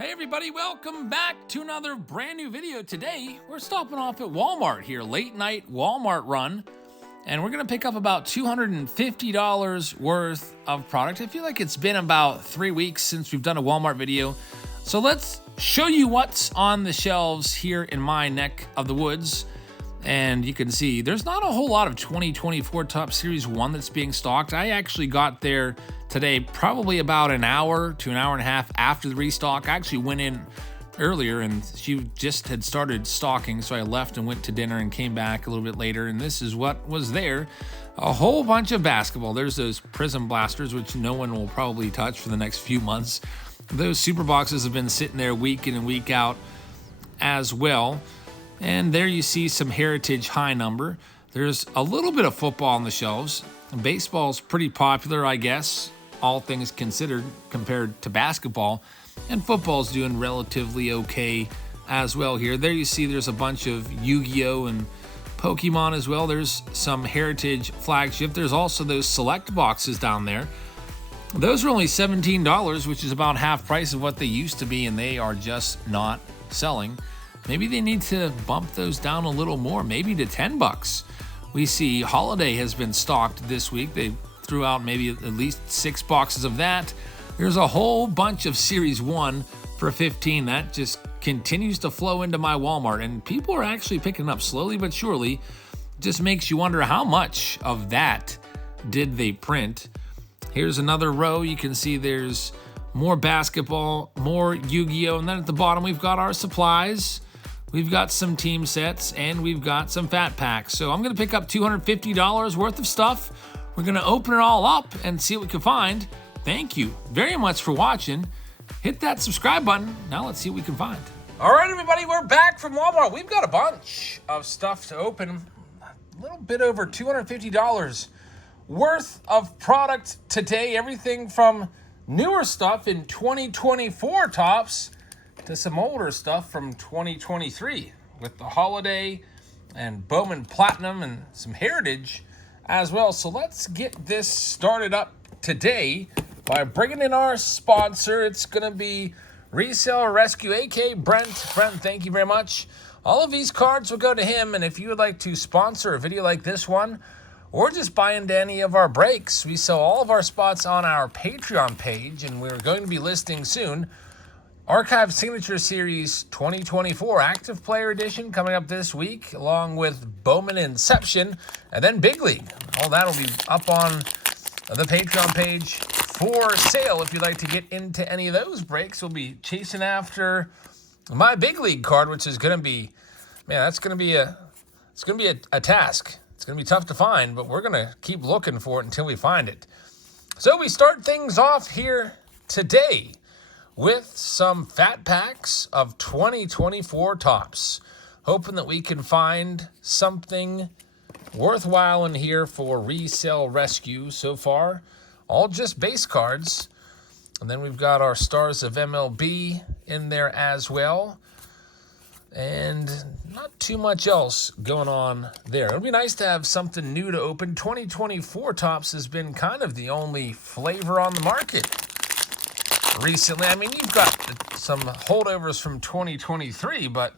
Hey everybody, welcome back to another brand new video. Today, we're stopping off at Walmart here, late night Walmart run, and we're gonna pick up about $250 worth of product. I feel like it's been about 3 weeks since we've done a Walmart video. So let's show you what's on the shelves here in my neck of the woods. And you can see there's not a whole lot of 2024 Top Series 1 that's being stocked. I actually got there today probably about an hour to an hour and a half after the restock. I actually went in earlier and she just had started stocking, so I left and went to dinner and came back a little bit later, and this is what was there. A whole bunch of basketball. There's those Prism Blasters, which no one will probably touch for the next few months. Those super boxes have been sitting there week in and week out as well. And there you see some Heritage high number. There's a little bit of football on the shelves. Baseball's pretty popular, I guess, all things considered, compared to basketball. And football's doing relatively okay as well here. There you see there's a bunch of Yu-Gi-Oh! And Pokemon as well. There's some Heritage Flagship. There's also those select boxes down there. Those are only $17, which is about half price of what they used to be, and they are just not selling. Maybe they need to bump those down a little more, maybe to $10. We see Holiday has been stocked this week. They threw out maybe at least 6 boxes of that. There's a whole bunch of Series 1 for $15. That just continues to flow into my Walmart, and people are actually picking up slowly but surely. Just makes you wonder how much of that did they print. Here's another row. You can see there's more basketball, more Yu-Gi-Oh! And then at the bottom, we've got our supplies. We've got some team sets, and we've got some fat packs. So I'm going to pick up $250 worth of stuff. We're going to open it all up and see what we can find. Thank you very much for watching. Hit that subscribe button. Now let's see what we can find. All right, everybody, we're back from Walmart. We've got a bunch of stuff to open. A little bit over $250 worth of product today. Everything from newer stuff in 2024 tops to some older stuff from 2023 with the Holiday and Bowman Platinum and some Heritage as well. So let's get this started up today by bringing in our sponsor. It's going to be Reseller Rescue, aka Brent. Brent, thank you very much. All of these cards will go to him, and if you would like to sponsor a video like this one or just buy into any of our breaks, we sell all of our spots on our Patreon page, and we're going to be listing soon Archive Signature Series 2024 Active Player Edition coming up this week, along with Bowman Inception, and then Big League. All that will be up on the Patreon page for sale. If you'd like to get into any of those breaks, we'll be chasing after my Big League card, which is going to be, man, it's going to be a task. It's going to be tough to find, but we're going to keep looking for it until we find it. So we start things off here today with some fat packs of 2024 tops. Hoping that we can find something worthwhile in here for resale rescue. So far, all just base cards. And then we've got our Stars of MLB in there as well. And not too much else going on there. It'll be nice to have something new to open. 2024 tops has been kind of the only flavor on the market recently. I mean, you've got some holdovers from 2023, but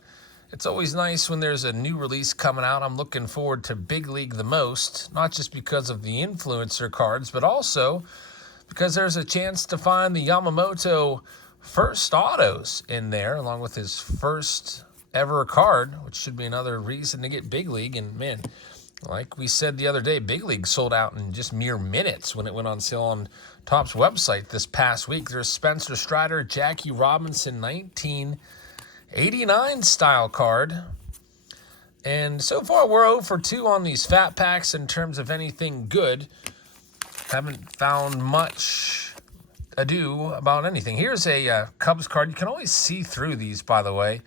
it's always nice when there's a new release coming out. I'm looking forward to Big League the most, not just because of the influencer cards, but also because there's a chance to find the Yamamoto first autos in there, along with his first ever card, which should be another reason to get Big League. And man, like we said the other day, Big League sold out in just mere minutes when it went on sale on Topps website this past week. There's Spencer Strider, Jackie Robinson, 1989 style card. And so far, we're 0 for 2 on these fat packs in terms of anything good. Haven't found much ado about anything. Here's a Cubs card. You can always see through these, by the way,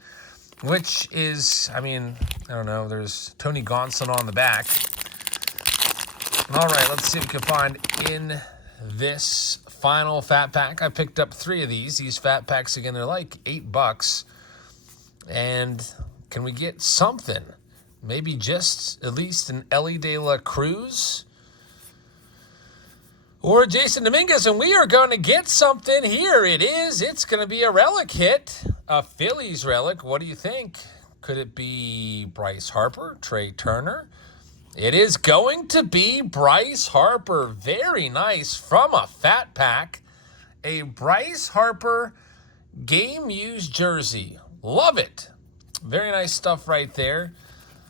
which is, I mean, I don't know, there's Tony Gonsolin on the back. All right, let's see if we can find in this final fat pack. I picked up 3 of these. These fat packs, again, they're like $8. And can we get something? Maybe just at least an Ellie De La Cruz Or Jason Dominguez, and we are going to get something here. It is. It's going to be a relic hit, a Phillies relic. What do you think? Could it be Bryce Harper, Trey Turner? It is going to be Bryce Harper. Very nice from a fat pack. A Bryce Harper game-used jersey. Love it. Very nice stuff right there.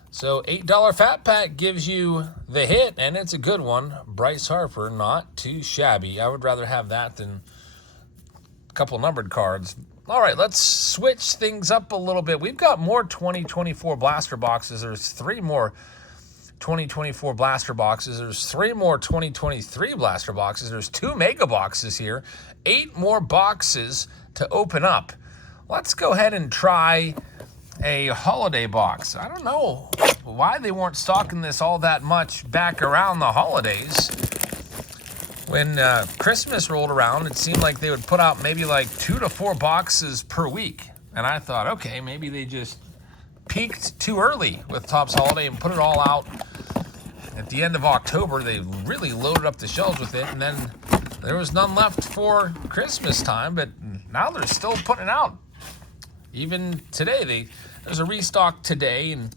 So $8 fat pack gives you the hit, and it's a good one. Bryce Harper, not too shabby. I would rather have that than a couple numbered cards. All right, let's switch things up a little bit. We've got more 2024 blaster boxes. There's 3 more 2024 blaster boxes. There's 3 more 2023 blaster boxes. There's 2 mega boxes here. 8 more boxes to open up. Let's go ahead and try a holiday box. I don't know why they weren't stocking this all that much back around the holidays. When Christmas rolled around, it seemed like they would put out maybe like 2 to 4 boxes per week. And I thought, okay, maybe they just peaked too early with Topps Holiday and put it all out at the end of October. They really loaded up the shelves with it, and then there was none left for Christmas time, but now they're still putting it out. Even today, there's a restock today, and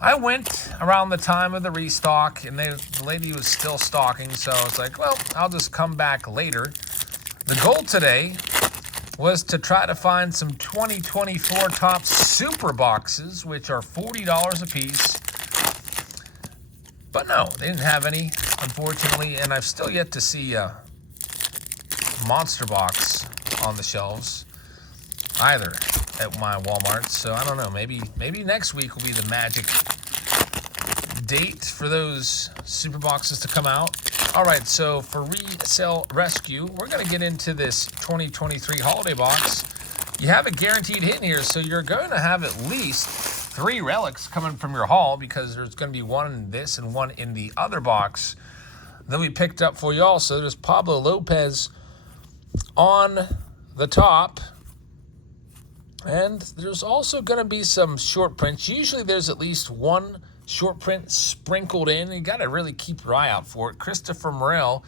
I went around the time of the restock, and the lady was still stocking, so I was like, well, I'll just come back later. The goal today was to try to find some 2024 Topps Super Boxes, which are $40 a piece. But no, they didn't have any, unfortunately, and I've still yet to see a Monster Box on the shelves either at my Walmart. So I don't know, maybe next week will be the magic date for those super boxes to come out. All right, so for resale rescue, we're going to get into this 2023 holiday box. You have a guaranteed hit in here, so you're going to have at least 3 relics coming from your haul, because there's going to be one in this and one in the other box that we picked up for you also. There's Pablo Lopez on the top. And there's also going to be some short prints. Usually there's at least one short print sprinkled in. You got to really keep your eye out for it. Christopher Morel,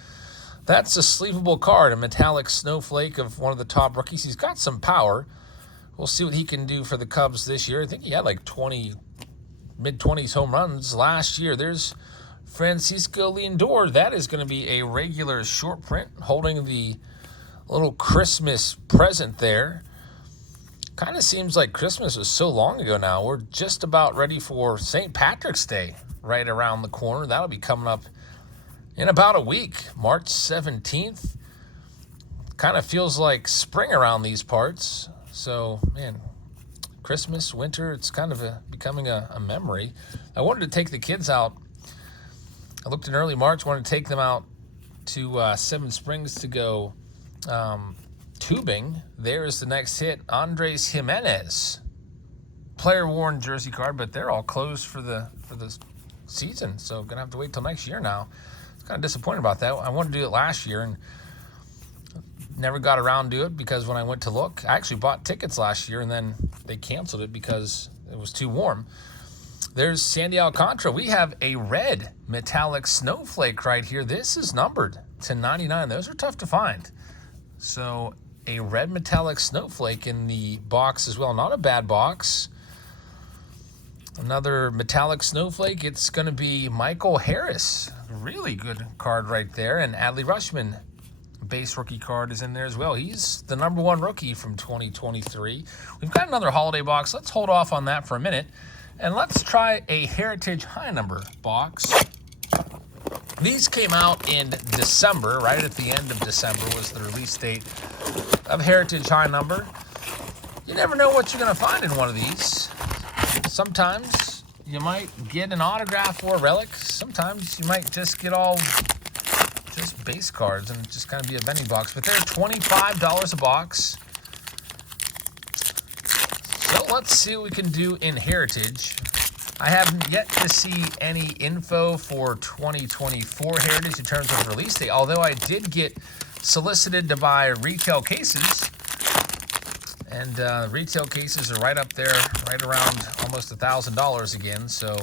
that's a sleevable card, a metallic snowflake of one of the top rookies. He's got some power. We'll see what he can do for the Cubs this year. I think he had like mid-20s home runs last year. There's Francisco Lindor. That is going to be a regular short print, holding the little Christmas present there. Kind of seems like Christmas was so long ago now. We're just about ready for St. Patrick's Day right around the corner. That'll be coming up in about a week, March 17th. Kind of feels like spring around these parts. So, man, Christmas, winter, it's kind of becoming a memory. I wanted to take the kids out. I looked in early March, wanted to take them out to Seven Springs to go tubing. There is the next hit, Andres Jimenez, player worn jersey card, but they're all closed for the season, so gonna have to wait till next year now. I was kind of disappointed about that. I wanted to do it last year and never got around to it, because when I went to look, I actually bought tickets last year and then they canceled it because it was too warm. There's Sandy Alcantara. We have a red metallic snowflake right here. This is numbered to 99. Those are tough to find. So a red metallic snowflake in the box as well. Not a bad box. Another metallic snowflake. It's going to be Michael Harris. Really good card right there. And Adley Rutschman, base rookie card, is in there as well. He's the #1 rookie from 2023. We've got another holiday box. Let's hold off on that for a minute. And let's try a Heritage high number box. These came out in December, right at the end of December was the release date of Heritage High Number. You never know what you're going to find in one of these. Sometimes you might get an autograph or a relic. Sometimes you might just get all just base cards and just kind of be a vending box. But they're $25 a box. So let's see what we can do in Heritage. I haven't yet to see any info for 2024 Heritage in terms of release date, although I did get solicited to buy retail cases, and retail cases are right up there, right around almost $1,000 again, so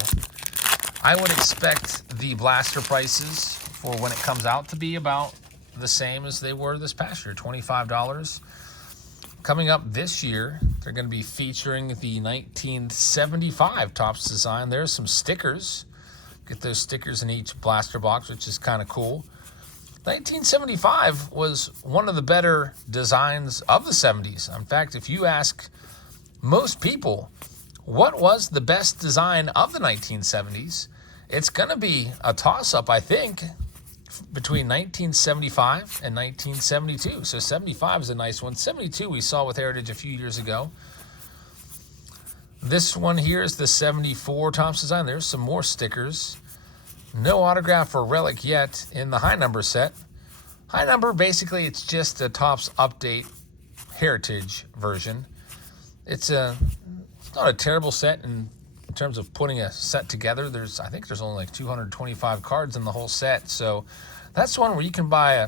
I would expect the blaster prices for when it comes out to be about the same as they were this past year, $25. Coming up this year, they're going to be featuring the 1975 Topps design. There's some stickers. Get those stickers in each blaster box, which is kind of cool. 1975 was one of the better designs of the 70s. In fact, if you ask most people what was the best design of the 1970s, it's going to be a toss-up, I think, between 1975 and 1972. So 75 is a nice one. 72 we saw with Heritage a few years ago. This one here is the 74 Topps design. There's some more stickers. No autograph or relic yet in the high number set. High number, basically, it's just a Topps Update Heritage version. It's not a terrible set in terms of putting a set together. I think there's only like 225 cards in the whole set. So that's one where you can buy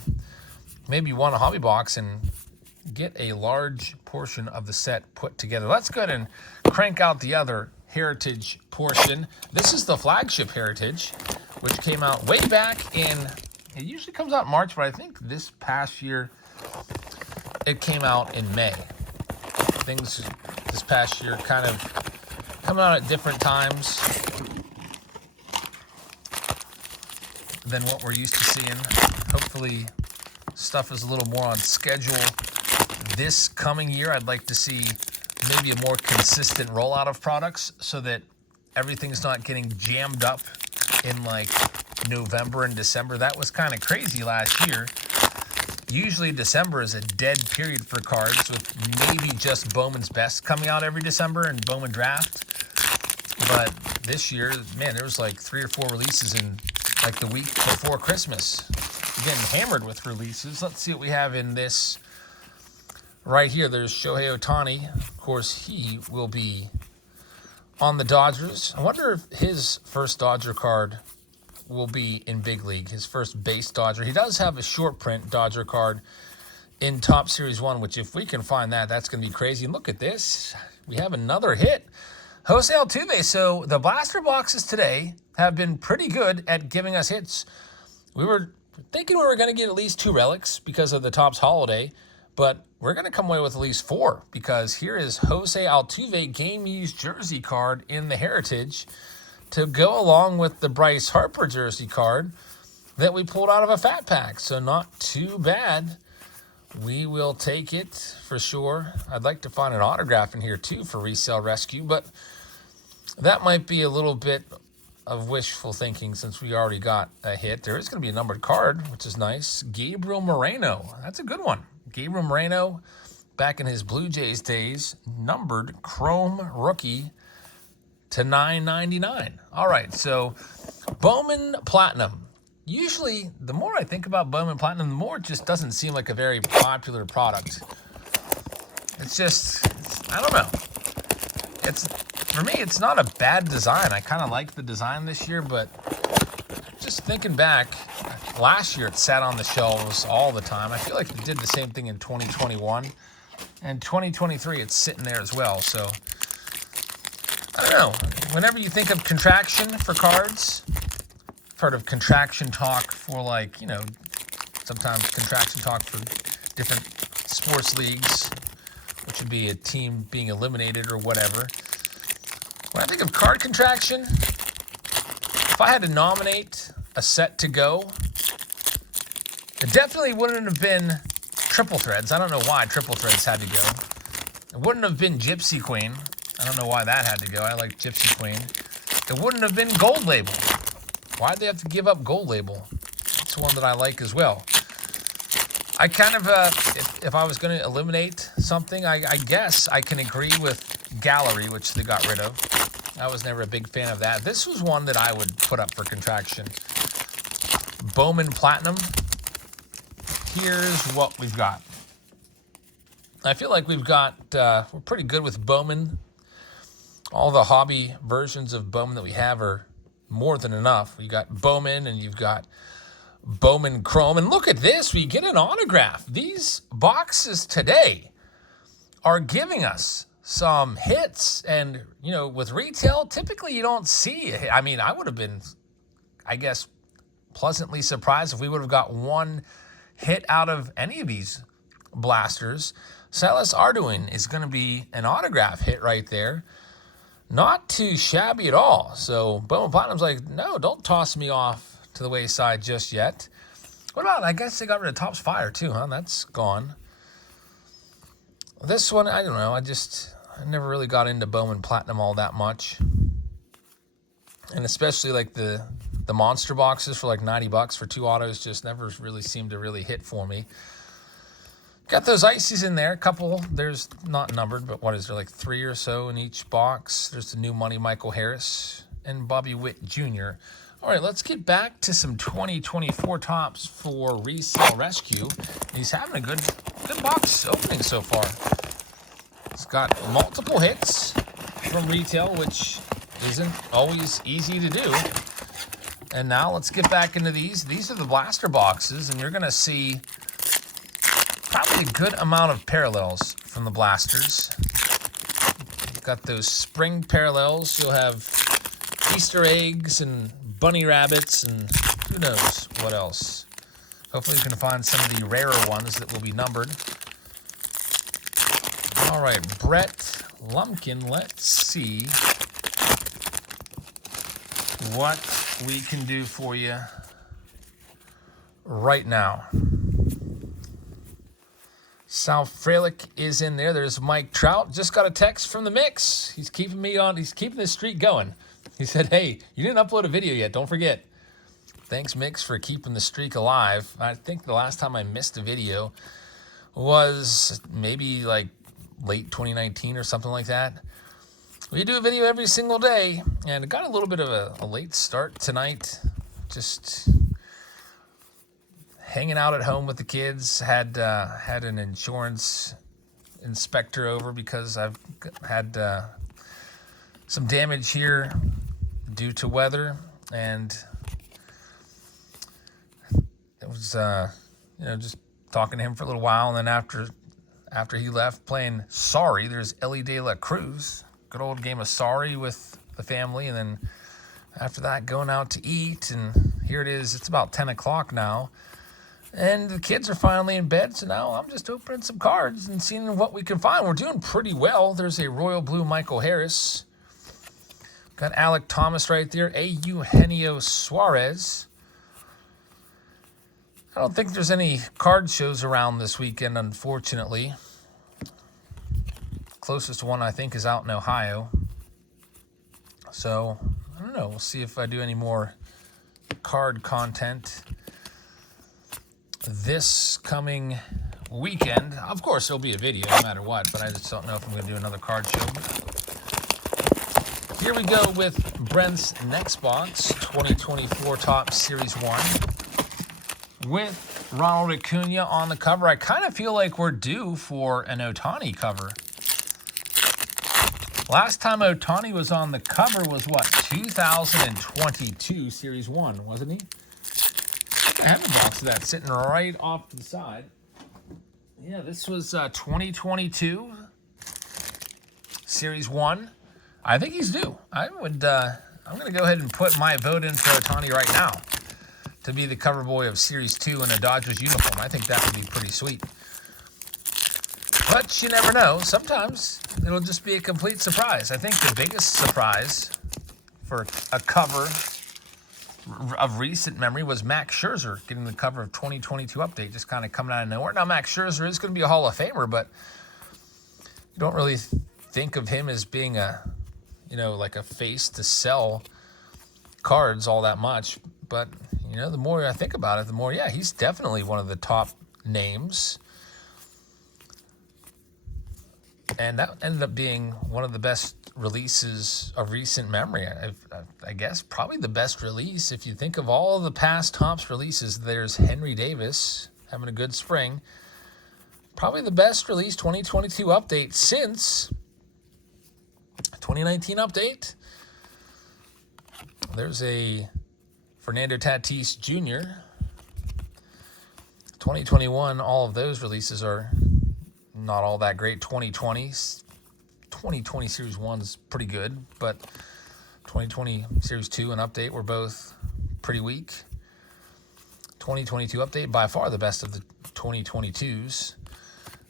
maybe one hobby box and get a large portion of the set put together. Let's go ahead and crank out the other Heritage portion. This is the Flagship Heritage, which came out way back in, it usually comes out in March, but I think this past year it came out in May. Things this past year kind of coming out at different times than what we're used to seeing. Hopefully stuff is a little more on schedule this coming year. I'd like to see maybe a more consistent rollout of products so that everything's not getting jammed up in like November and December. That was kind of crazy last year. Usually December is a dead period for cards, with maybe just Bowman's Best coming out every December and Bowman Draft. But this year, man, there was like 3 or 4 releases in like the week before Christmas. We're getting hammered with releases. Let's see what we have in this right here. There's Shohei Ohtani. Of course, he will be on the Dodgers. I wonder if his first Dodger card will be in Big League, his first base Dodger. He does have a short print Dodger card in Topps Series 1, which if we can find that, that's going to be crazy. And look at this. We have another hit. Jose Altuve. So the blaster boxes today have been pretty good at giving us hits. We were thinking we were going to get at least 2 relics because of the Topps holiday, but we're going to come away with at least 4 because here is Jose Altuve game-used jersey card in the Heritage to go along with the Bryce Harper jersey card that we pulled out of a fat pack. So not too bad. We will take it for sure. I'd like to find an autograph in here too for resale rescue, but that might be a little bit of wishful thinking since we already got a hit. There is going to be a numbered card, which is nice. Gabriel Moreno. That's a good one. Gabriel Moreno, back in his Blue Jays days, numbered chrome rookie to $9.99. All right, so Bowman Platinum. Usually, the more I think about Bowman Platinum, the more it just doesn't seem like a very popular product. It's just, I don't know. For me, it's not a bad design. I kind of like the design this year, but just thinking back, last year it sat on the shelves all the time. I feel like it did the same thing in 2021. And 2023, it's sitting there as well, so I don't know. Whenever you think of contraction for cards, I've heard of contraction talk for like, sometimes contraction talk for different sports leagues, which would be a team being eliminated or whatever. When I think of card contraction, if I had to nominate a set to go, it definitely wouldn't have been Triple Threads. I don't know why Triple Threads had to go. It wouldn't have been Gypsy Queen. I don't know why that had to go. I like Gypsy Queen. It wouldn't have been Gold Label. Why'd they have to give up Gold Label? It's one that I like as well. I kind of, if I was going to eliminate something, I guess I can agree with Gallery, which they got rid of. I was never a big fan of that. This was one that I would put up for contraction. Bowman Platinum. Here's what we've got. I feel like we've got, we're pretty good with Bowman. All the hobby versions of Bowman that we have are more than enough. You got Bowman and you've got Bowman Chrome. And look at this, we get an autograph. These boxes today are giving us some hits. And, with retail, typically you don't see a hit. I mean, I would have been, I guess, pleasantly surprised if we would have got one hit out of any of these blasters. Silas Arduin is going to be an autograph hit right there. Not too shabby at all. So Bowman Platinum's like, no, don't toss me off to the wayside just yet. What about, I guess they got rid of Topps Fire too, huh? That's gone. This one, I don't know. I never really got into Bowman Platinum all that much. And especially like the monster boxes for like $90 for 2 autos just never really seemed to really hit for me. Got those ices in there, a couple. There's not numbered, but what is there, like 3 or so in each box. There's the new money Michael Harris and Bobby Witt Jr. All right, let's get back to some 2024 Topps for Resale Rescue. He's having a good box opening so far. It's got multiple hits from retail, which isn't always easy to do. And now let's get back into these. These are the blaster boxes, and you're going to see probably a good amount of parallels from the blasters. You've got those spring parallels. You'll have Easter eggs and bunny rabbits and who knows what else. Hopefully you can find some of the rarer ones that will be numbered. All right, Brett Lumpkin, let's see what we can do for you right now. Sal Frelick is in there. There's Mike Trout. Just got a text from the mix. He's keeping me on. He's keeping this streak going. He said, hey, you didn't upload a video yet. Don't forget. Thanks, Mix, for keeping the streak alive. I think the last time I missed a video was maybe like late 2019 or something like that. We do a video every single day, and it got a little bit of a late start tonight. Just hanging out at home with the kids. Had an insurance inspector over because I've had some damage here due to weather, and it was just talking to him for a little while, and then after he left, playing Sorry. There's Ellie De La Cruz, good old game of Sorry with the family, and then after that going out to eat, and here it is. It's about 10 o'clock now. And the kids are finally in bed, so now I'm just opening some cards and seeing what we can find. We're doing pretty well. There's a Royal Blue Michael Harris. Got Alec Thomas right there. Eugenio Suarez. I don't think there's any card shows around this weekend, unfortunately. Closest one, I think, is out in Ohio. So, I don't know. We'll see if I do any more card content this coming weekend. Of course, there'll be a video no matter what, but I just don't know if I'm going to do another card show. Here we go with Brent's next box, 2024 Topps Series 1, with Ronald Acuna on the cover. I kind of feel like we're due for an Ohtani cover. Last time Ohtani was on the cover was, what, 2022 Series 1, wasn't he? I have a box of that sitting right off to the side. Yeah, this was 2022 Series 1. I think he's due. I'm going to go ahead and put my vote in for Ohtani right now to be the cover boy of Series 2 in a Dodgers uniform. I think that would be pretty sweet. But you never know. Sometimes it'll just be a complete surprise. I think the biggest surprise for a cover of recent memory was Max Scherzer getting the cover of 2022 update, just kind of coming out of nowhere. Now, Max Scherzer is going to be a Hall of Famer, but you don't really think of him as being like a face to sell cards all that much. But, the more I think about it, the more, he's definitely one of the top names. And that ended up being one of the best releases of recent memory. I guess probably the best release. If you think of all of the past Topps releases, there's Henry Davis having a good spring. Probably the best release 2022 update since 2019 update. There's a Fernando Tatis Jr. 2021, all of those releases are not all that great. 2020 Series 1 is pretty good, but 2020 Series 2 and update were both pretty weak. 2022 update, by far the best of the 2022s.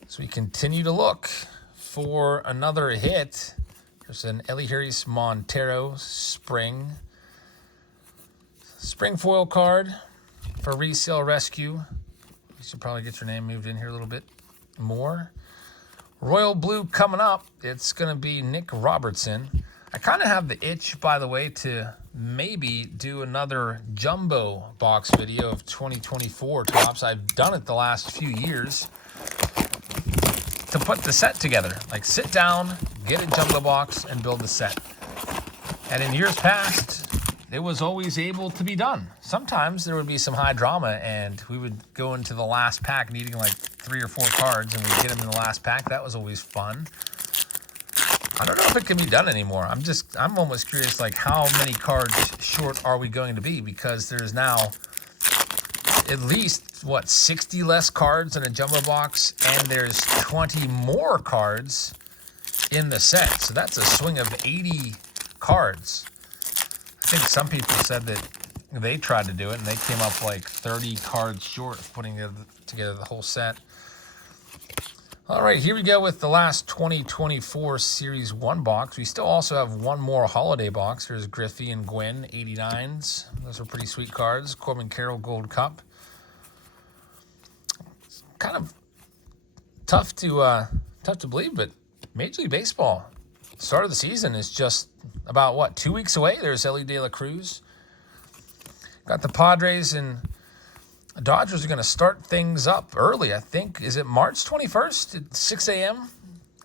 So we continue to look for another hit. There's an Elihuris Montero spring foil card for resale rescue. You should probably get your name moved in here a little bit more. Royal Blue coming up. It's going to be Nick Robertson. I kind of have the itch, by the way, to maybe do another jumbo box video of 2024 Topps. I've done it the last few years to put the set together. Like, sit down, get a jumbo box, and build the set. And in years past, it was always able to be done. Sometimes there would be some high drama, and we would go into the last pack needing like 3 or 4 cards, and we'd get them in the last pack. That was always fun. I don't know if it can be done anymore. I'm almost curious, like, how many cards short are we going to be? Because there's now at least, 60 less cards in a jumbo box, and there's 20 more cards in the set. So that's a swing of 80 cards. I think some people said that they tried to do it, and they came up like 30 cards short of putting together the whole set. All right, here we go with the last 2024 Series 1 box. We still also have one more holiday box. There's Griffey and Gwynn, 89s. Those are pretty sweet cards. Corbin Carroll Gold Cup. Kind of tough to believe, but Major League Baseball, start of the season is just about, 2 weeks away. There's Ellie De La Cruz. Got the Padres and Dodgers are going to start things up early, I think. Is it March 21st at 6 a.m.?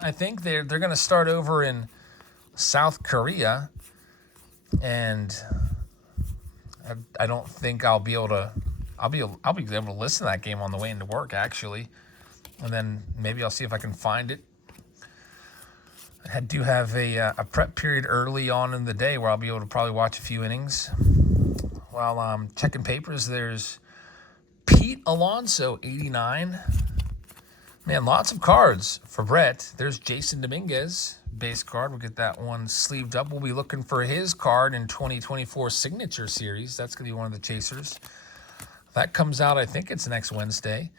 I think they're going to start over in South Korea, and I don't think I'll be able to listen to that game on the way into work, actually, and then maybe I'll see if I can find it. I do have a prep period early on in the day where I'll be able to probably watch a few innings. While I'm checking papers, there's Pete Alonso, 89. Man, lots of cards for Brett. There's Jason Dominguez, base card. We'll get that one sleeved up. We'll be looking for his card in 2024 Signature Series. That's going to be one of the chasers. That comes out, I think it's next Wednesday.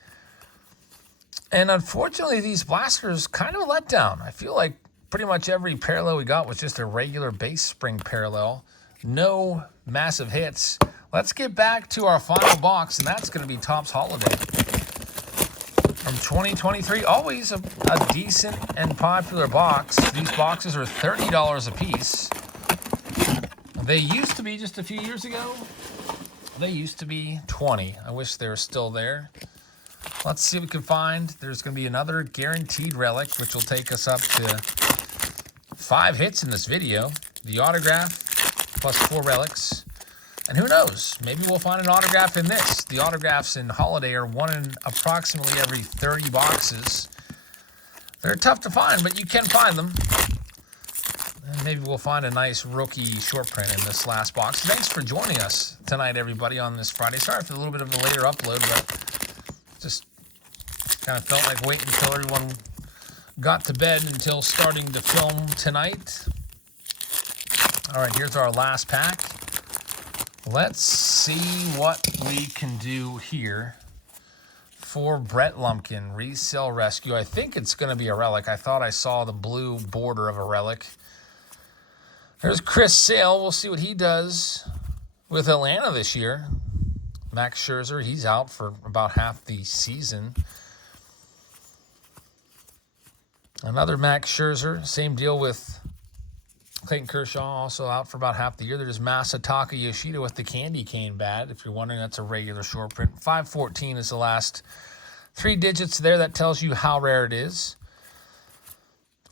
And unfortunately, these blasters kind of a letdown. I feel like pretty much every parallel we got was just a regular base spring parallel. No massive hits. Let's get back to our final box, and that's going to be Topps Holiday. From 2023, always a decent and popular box. These boxes are $30 a piece. They used to be, just a few years ago, they used to be $20. I wish they were still there. Let's see what we can find. There's going to be another guaranteed relic, which will take us up to 5 hits in this video. The autograph plus 4 relics. And who knows? Maybe we'll find an autograph in this. The autographs in Holiday are one in approximately every 30 boxes. They're tough to find, but you can find them. And maybe we'll find a nice rookie short print in this last box. Thanks for joining us tonight, everybody, on this Friday. Sorry for a little bit of a later upload, but just kind of felt like waiting until everyone got to bed until starting to film tonight. All right, here's our last pack. Let's see what we can do here for Brett Lumpkin, Resale Rescue. I think it's going to be a relic. I thought I saw the blue border of a relic. There's Chris Sale. We'll see what he does with Atlanta this year. Max Scherzer, he's out for about half the season. Another Max Scherzer. Same deal with Clayton Kershaw, also out for about half the year. There's Masataka Yoshida with the candy cane bat. If you're wondering, that's a regular short print. 514 is the last 3 digits there. That tells you how rare it is.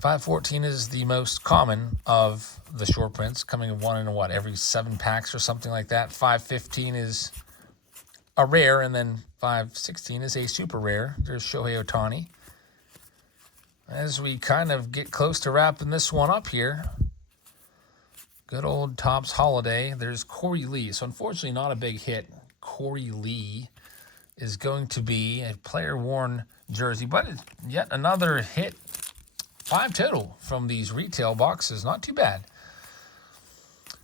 514 is the most common of the short prints, coming in one in every 7 packs or something like that. 515 is a rare, and then 516 is a super rare. There's Shohei Ohtani. As we kind of get close to wrapping this one up here, good old Topps Holiday. There's Corey Lee. So unfortunately not a big hit. Corey Lee is going to be a player-worn jersey, but it's yet another hit. 5 total from these retail boxes. Not too bad.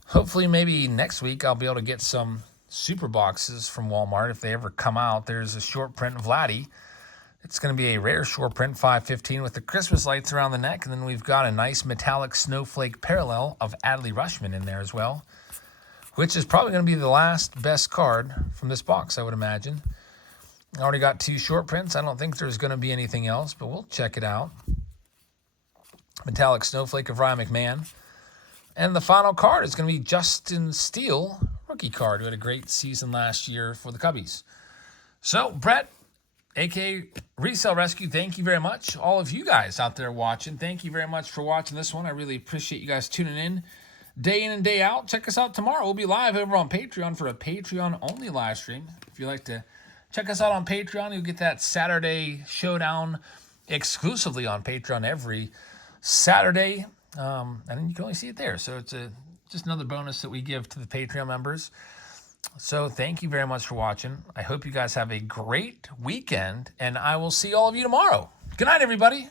Hopefully maybe next week I'll be able to get some super boxes from Walmart if they ever come out. There's a short print Vladdy. It's going to be a rare short print 515 with the Christmas lights around the neck. And then we've got a nice metallic snowflake parallel of Adley Rushman in there as well, which is probably going to be the last best card from this box, I would imagine. I already got 2 short prints. I don't think there's going to be anything else, but we'll check it out. Metallic snowflake of Ryan McMahon. And the final card is going to be Justin Steele, rookie card, who had a great season last year for the Cubbies. So, Brett, a.k.a. Resale Rescue, thank you very much. All of you guys out there watching, thank you very much for watching this one. I really appreciate you guys tuning in and day out. Check us out tomorrow. We'll be live over on Patreon for a Patreon-only live stream. If you'd like to check us out on Patreon, you'll get that Saturday showdown exclusively on Patreon every Saturday. And you can only see it there. So it's just another bonus that we give to the Patreon members. So thank you very much for watching. I hope you guys have a great weekend, and I will see all of you tomorrow. Good night, everybody.